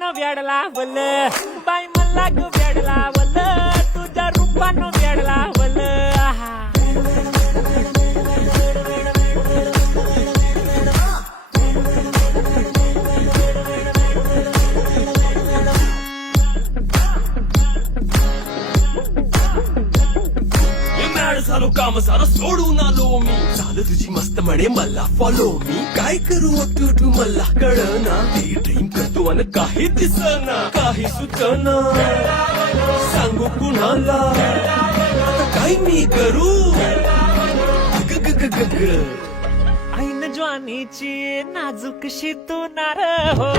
रूपानं वेड लावल बाई मला ग वेड लावल तुझ्या रूपानं वेड लावल आहा झालो काम सारं सोडून आलो मी झालं तुझी मस्त म्हणे मला फॉलो मी काय करू अक्टू मला कळना ती ड्रीम करतो आणि काही दिसना काही सुचना सांगू कुणाला आता काय मी करू ग ग ग ग ग ऐन ज्वानीची नाजूक शी तू नार हो